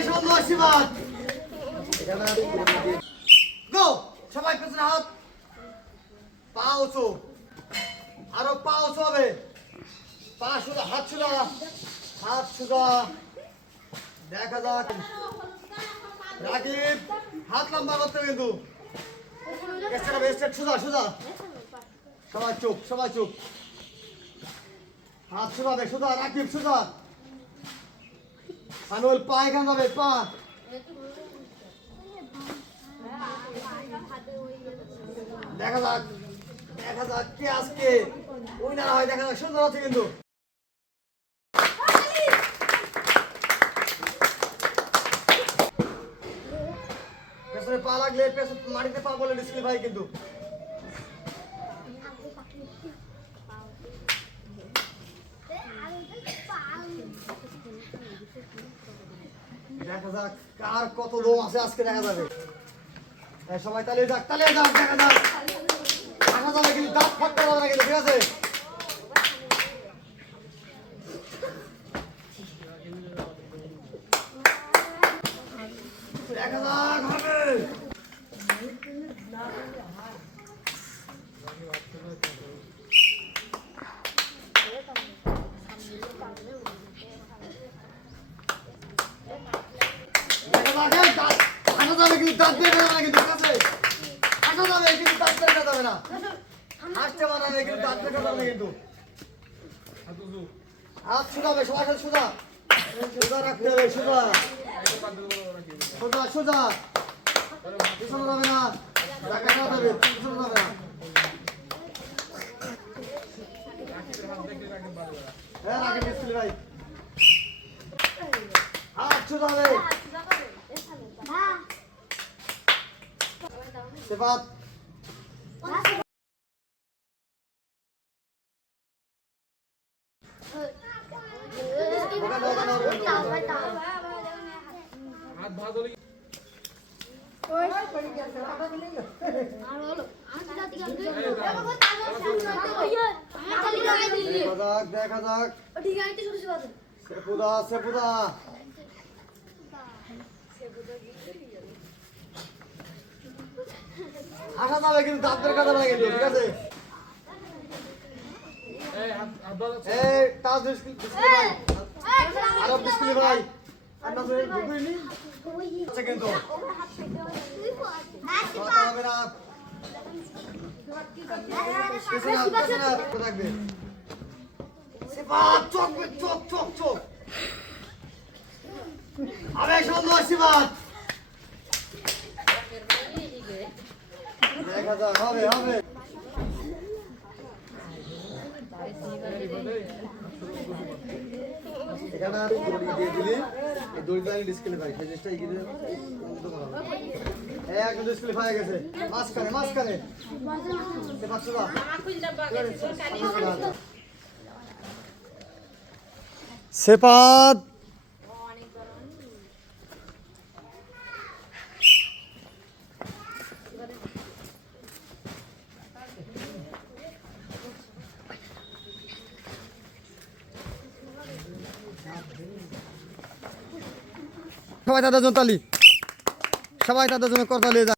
আবেশ বন্ধু আশীর্বাদ গো, সবাই পেছনে হাত। পা উঁচু। আরও পা উঁচু হবে। পা সুদা, হাত সুদা। হাত দেখা যাক। রাকিব, হাত লম্বা করতে কিন্তু। সুদা সুদা। সবাই চুপ সবাই চুপ। হাত সুদাবে সুদা, রাকিব, সুদা। আনুল পা এখানে যাবে, পা। দেখা যাক দেখা যাক কে আজকে উইনার হয়, দেখা যাক, সুন্দর আছে কিন্তু। পেছনে পা লাগলে, পেছনে মাটিতে পা বলে ডিসপ্লে ভাই কিন্তু। দেখা যাক কার কত দম আছে আজকে দেখা যাবে। সবাই তালিয়ে যাক যাক, দেখা যাক। কিন্তু ঠিক আছে? দেখা যাক হবে দেখা যাক এই দাঁত দেখা যাবে কিন্তু দাঁত বের হবে না কিন্তু আছে? দেখা যাবে কিন্তু দাঁত বের যাবে না। আসতে মানাবে কিন্তু দাঁত বের করা যাবে কিন্তু। হাত শুধাবে সবাই সুধা সুধা রাখতে হবে সুধা সোজা সোজা পিছনে যাবে না। দেখা যাবে পিছনে যাবে না। হ্যাঁ রাখে দিচ্ছিল ভাই হাত শুধাবে সেবাত দেখা যাক যাক সেপুদা সেপুদা। আসা যাবে কিন্তু দাঁত বের করা যাবে না কিন্তু ঠিক আছে? এই ভাই আরও ভাই। আর আচ্ছা কিন্তু। হবে না। রাখবে চোখ চোখ চোখ চোখ। আশীর্বাদ দেখা যাক হবে হবে এখানে আর দড়ি দিয়ে দিলি এই দড়িটা আমি এই একদম ডিসপ্লে পাই গেছে মাঝখানে মাঝখানে পাঁচশো সেপাত সবাই তাদের জন্য তালি। সবাই তাদের জন্য করতালি।